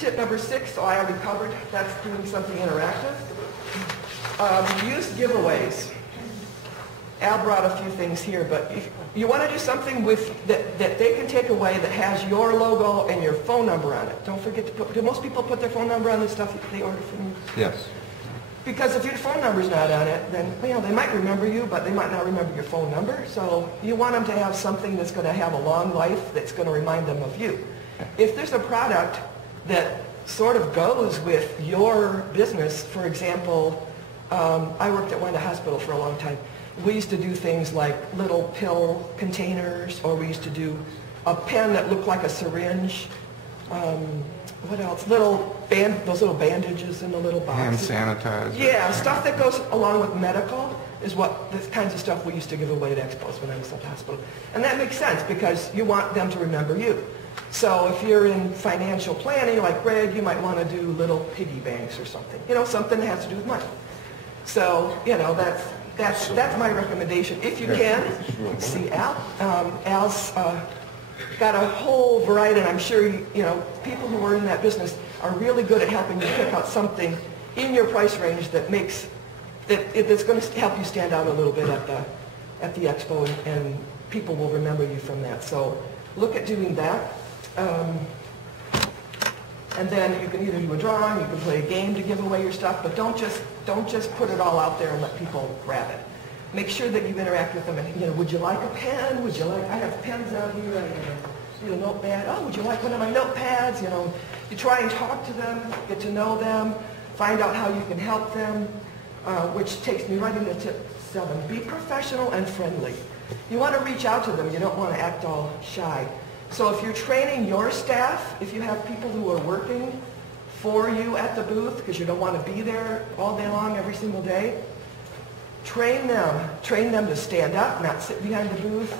Tip number 6, so I already covered, that's doing something interactive. Use giveaways. Al brought a few things here, but if you want to do something with that they can take away that has your logo and your phone number on it. Don't forget to put, do most people put their phone number on the stuff that they order from you? Yes. Because if your phone number's not on it, then they might remember you, but they might not remember your phone number. So you want them to have something that's going to have a long life that's going to remind them of you. If there's a product that sort of goes with your business, for example, I worked at Wanda Hospital for a long time. We used to do things like little pill containers, or we used to do a pen that looked like a syringe. What else? Those little bandages in the little boxes. Hand sanitizer. Yeah, stuff that goes along with medical is what the kinds of stuff we used to give away at Expos when I was at the hospital. And that makes sense because you want them to remember you. So if you're in financial planning, like Greg, you might want to do little piggy banks or something. You know, something that has to do with money. So, you know, that's my recommendation. If you can, see Al. Al's got a whole variety, and I'm sure you know people who are in that business are really good at helping you pick out something in your price range that makes that's going to help you stand out a little bit at the expo, and people will remember you from that. So look at doing that. And then you can either do a drawing, you can play a game to give away your stuff, but don't just put it all out there and let people grab it. Make sure that you interact with them. And, you know, would you like a pen? Would you like? I have pens out here. I have a notepad. Oh, would you like one of my notepads? You know, you try and talk to them, get to know them, find out how you can help them, which takes me right into tip 7. Be professional and friendly. You want to reach out to them. You don't want to act all shy. So if you're training your staff, if you have people who are working for you at the booth, because you don't want to be there all day long every single day, train them to stand up, not sit behind the booth.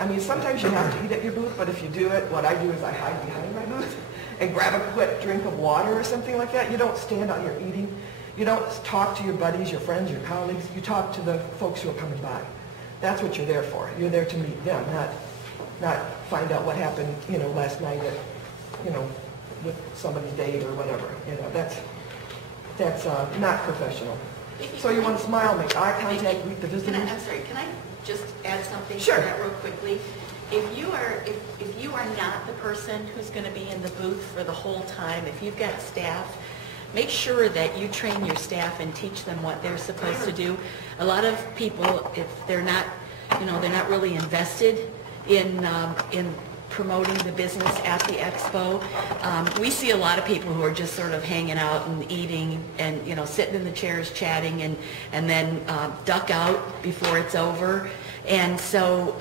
I mean, sometimes you have to eat at your booth, but if you do it, what I do is I hide behind my booth and grab a quick drink of water or something like that. You don't stand out here eating. You don't talk to your buddies, your friends, your colleagues. You talk to the folks who are coming by. That's what you're there for. You're there to meet them, not find out what happened, you know, last night at, you know, with somebody's date or whatever. You know, that's not professional. So you want to smile, make eye contact, greet the visitors. I'm sorry, can I just add something Sure. to that real quickly? If you are not the person who's going to be in the booth for the whole time, if you've got staff, make sure that you train your staff and teach them what they're supposed to do. A lot of people, if they're not, you know, they're not really invested in promoting the business at the expo. We see a lot of people who are just sort of hanging out and eating and, you know, sitting in the chairs chatting and then duck out before it's over. And so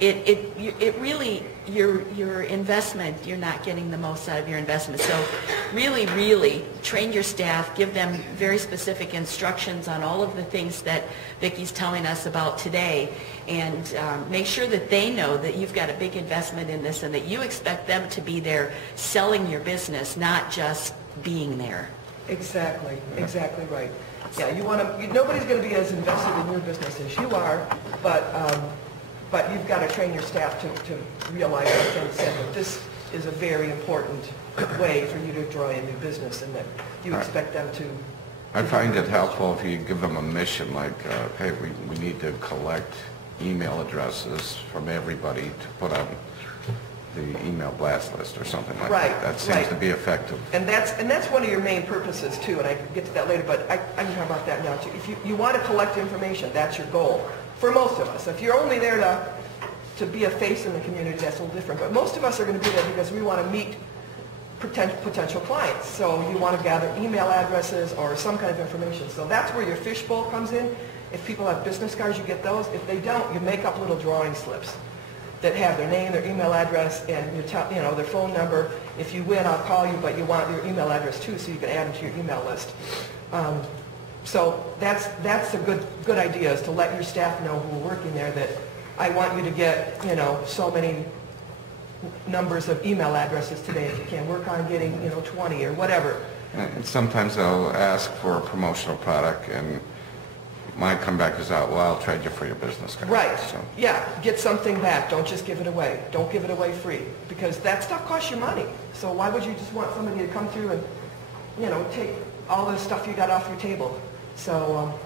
it really, your investment, you're not getting the most out of your investment. So really train your staff, give them very specific instructions on all of the things that Vicki's telling us about today, and make sure that they know that you've got a big investment in this and that you expect them to be there selling your business, not just being there. Exactly right. Yeah, nobody's going to be as invested in your business as you are, but you've got to train your staff to realize, like Jen said, that this is a very important way for you to draw in new business, and that you expect them to. I find it helpful if you give them a mission, like, hey, we need to collect email addresses from everybody to put on the email blast list or something like that. That seems to be effective. And that's one of your main purposes too, and I can get to that later, but I can talk about that now too. If you want to collect information, that's your goal. For most of us. If you're only there to be a face in the community, that's a little different. But most of us are going to be there because we want to meet potential clients. So you want to gather email addresses or some kind of information. So that's where your fishbowl comes in. If people have business cards, you get those. If they don't, you make up little drawing slips that have their name, their email address, and their phone number. If you win, I'll call you, but you want your email address too, so you can add them to your email list. So that's a good idea, is to let your staff know who are working there that I want you to get, you know, so many numbers of email addresses today if you can. Work on getting, 20 or whatever. And sometimes they'll ask for a promotional product, and my comeback is out, well, I'll trade you for your business card. Right, So, yeah, get something back, don't just give it away. Don't give it away free, because that stuff costs you money. So why would you just want somebody to come through and, you know, take all the stuff you got off your table? So,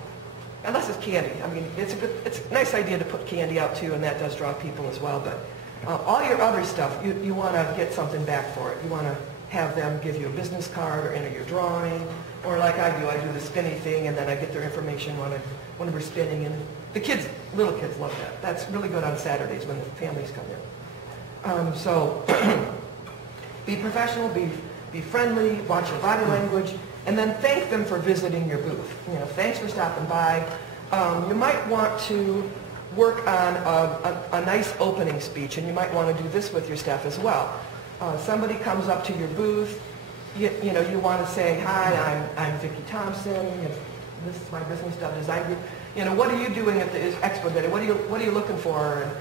unless it's candy. I mean, it's a nice idea to put candy out too, and that does draw people as well, but all your other stuff, you want to get something back for it. You want to have them give you a business card or enter your drawing, or like I do the spinny thing, and then I get their information when we're spinning, and the kids, little kids love that. That's really good on Saturdays when the families come in. So be professional, be friendly, watch your body language, and then thank them for visiting your booth. You know, thanks for stopping by. You might want to work on a nice opening speech, and you might want to do this with your staff as well. Somebody comes up to your booth, you know, you want to say, hi, I'm Vicki Thompson, this is my business design group. You know, what are you doing at the Expo today? What are you looking for? And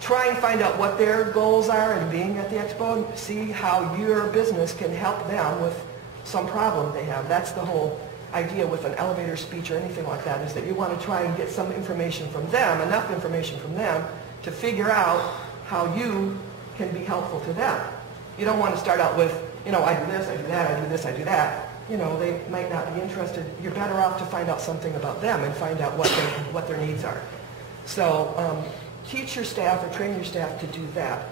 try and find out what their goals are in being at the Expo, and see how your business can help them with some problem they have. That's the whole idea with an elevator speech or anything like that, is that you want to try and get some information from them, enough information from them to figure out how you can be helpful to them. You don't want to start out with, you know, I do this, I do that, I do this, I do that. You know, they might not be interested. You're better off to find out something about them and find out what their needs are. So teach your staff or train your staff to do that,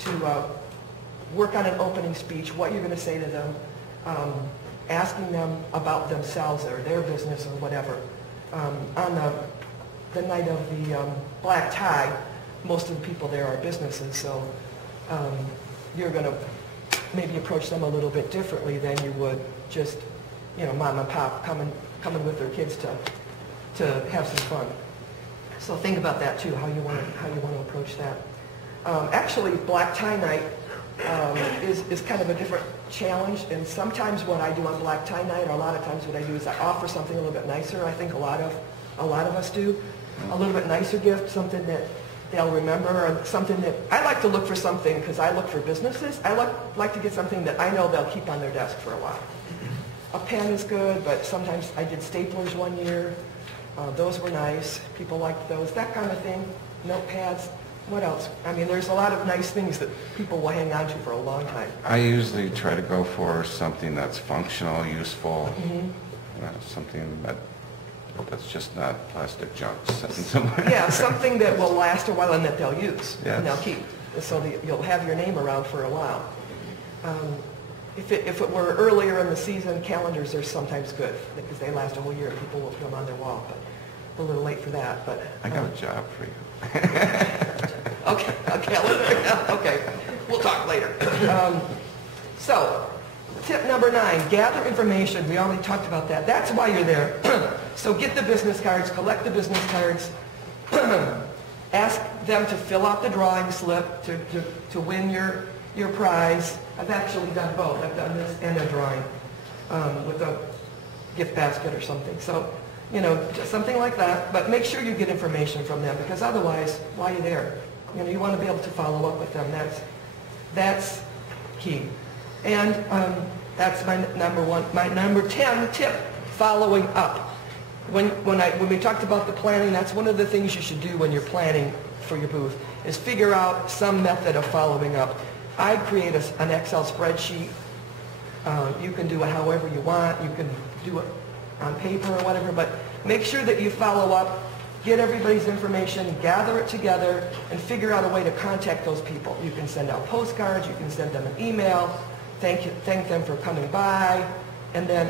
to work on an opening speech, what you're going to say to them, asking them about themselves or their business or whatever. On the night of the black tie, most of the people there are businesses, so you're going to maybe approach them a little bit differently than you would just, you know, mom and pop coming with their kids to have some fun. So think about that too, how you want to approach that. Actually, black tie night is kind of a different challenge, and sometimes what I do on black tie night, or a lot of times what I do, is I offer something a little bit nicer. I think a lot of us do. A little bit nicer gift, something that they'll remember, or something that, I like to look for something, because I look for businesses, I like to get something that I know they'll keep on their desk for a while. A pen is good, but sometimes I did staplers one year. Those were nice. People liked those. That kind of thing. Notepads. What else? I mean, there's a lot of nice things that people will hang on to for a long time. I usually try to go for something that's functional, useful, something that's just not plastic junk sitting somewhere. Yeah, something that will last a while and that they'll use, Yes. and they'll keep, so that you'll have your name around for a while. If it were earlier in the season, calendars are sometimes good, because they last a whole year and people will put them on their wall, but a little late for that. But I got a job for you. Okay, a calendar? Okay, we'll talk later. So, tip number 9, gather information. We already talked about that. That's why you're there. So get the business cards, collect the business cards, ask them to fill out the drawing slip to win your prize. I've actually done both. I've done this and a drawing with a gift basket or something. So, you know, just something like that. But make sure you get information from them, because otherwise, why are you there? You know, you want to be able to follow up with them. That's key. And that's my number 1. My number 10 tip: following up. When we talked about the planning, that's one of the things you should do when you're planning for your booth, is figure out some method of following up. I create an Excel spreadsheet. You can do it however you want. You can do it on paper or whatever, but make sure that you follow up, get everybody's information, gather it together, and figure out a way to contact those people. You can send out postcards, you can send them an email, thank them for coming by, and then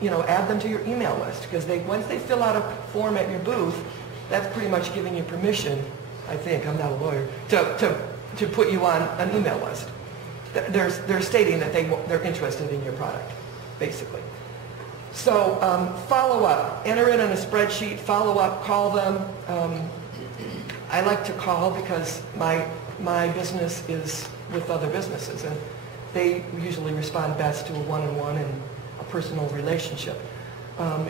you know, add them to your email list, because once they fill out a form at your booth, that's pretty much giving you permission, I think, I'm not a lawyer, to put you on an email list. They're stating that they're interested in your product, basically. So follow up, enter it on a spreadsheet, follow up, call them. I like to call because my business is with other businesses, and they usually respond best to a one-on-one and a personal relationship.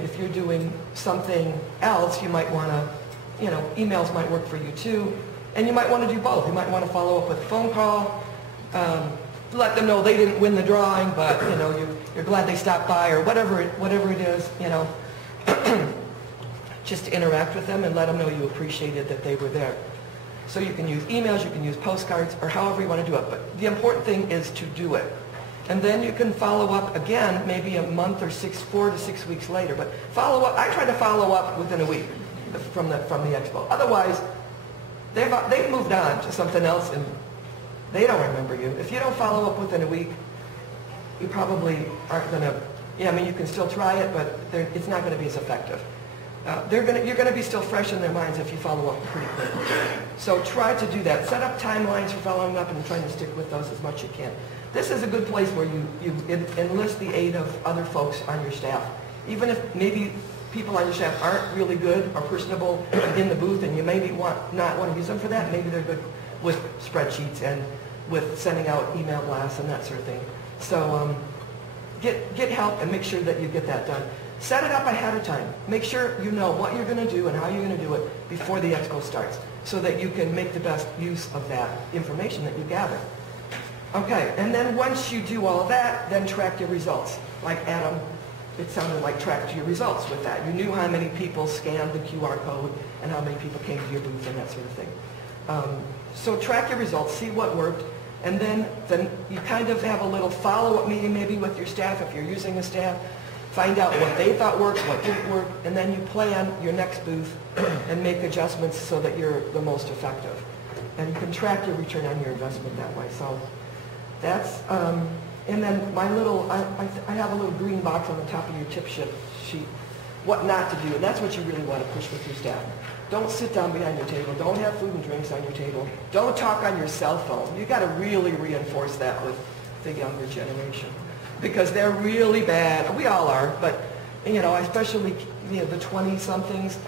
If you're doing something else, you might want to, you know, emails might work for you too, and you might want to do both. You might want to follow up with a phone call, let them know they didn't win the drawing, but you know, you're glad they stopped by, or whatever it is, you know. just to interact with them and let them know you appreciated that they were there. So you can use emails, you can use postcards, or however you want to do it. But the important thing is to do it. And then you can follow up again, maybe a month or 4 to 6 weeks later. But follow up, I try to follow up within a week from the Expo. Otherwise, they've moved on to something else and they don't remember you. If you don't follow up within a week, you probably aren't going to, yeah, I mean, you can still try it, but it's not going to be as effective. You're going to be still fresh in their minds if you follow up pretty quickly. So try to do that. Set up timelines for following up and trying to stick with those as much as you can. This is a good place where you enlist the aid of other folks on your staff. Even if maybe people on your staff aren't really good or personable in the booth and you maybe not want to use them for that, maybe they're good with spreadsheets and with sending out email blasts and that sort of thing. So get help and make sure that you get that done. Set it up ahead of time. Make sure you know what you're going to do and how you're going to do it before the Expo starts so that you can make the best use of that information that you gather. Okay, and then once you do all of that, then track your results. Like Adam, it sounded like tracked your results with that. You knew how many people scanned the QR code and how many people came to your booth and that sort of thing. So track your results, see what worked, and then you kind of have a little follow-up meeting maybe with your staff if you're using a staff. Find out what they thought worked, what didn't work, and then you plan your next booth and make adjustments so that you're the most effective. And you can track your return on your investment that way. So that's, and then my little, I have a little green box on the top of your tip sheet, what not to do, and that's what you really want to push with your staff. Don't sit down behind your table. Don't have food and drinks on your table. Don't talk on your cell phone. You got to really reinforce that with the younger generation because they're really bad. We all are, but you know, especially the 20-somethings,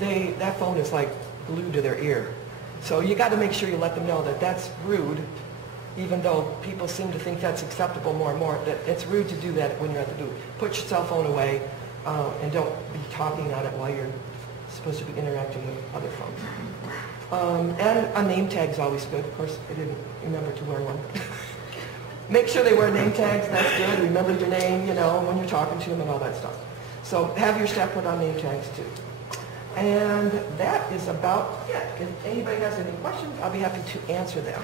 that phone is like glued to their ear. So you got to make sure you let them know that that's rude, even though people seem to think that's acceptable more and more, that it's rude to do that when you're at the booth. Put your cell phone away and don't be talking on it while you're supposed to be interacting with other folks. And a name tag is always good. Of course, I didn't remember to wear one. Make sure they wear name tags, that's good. Remember your name, you know, when you're talking to them and all that stuff. So have your staff put on name tags too. And that is about it. If anybody has any questions, I'll be happy to answer them.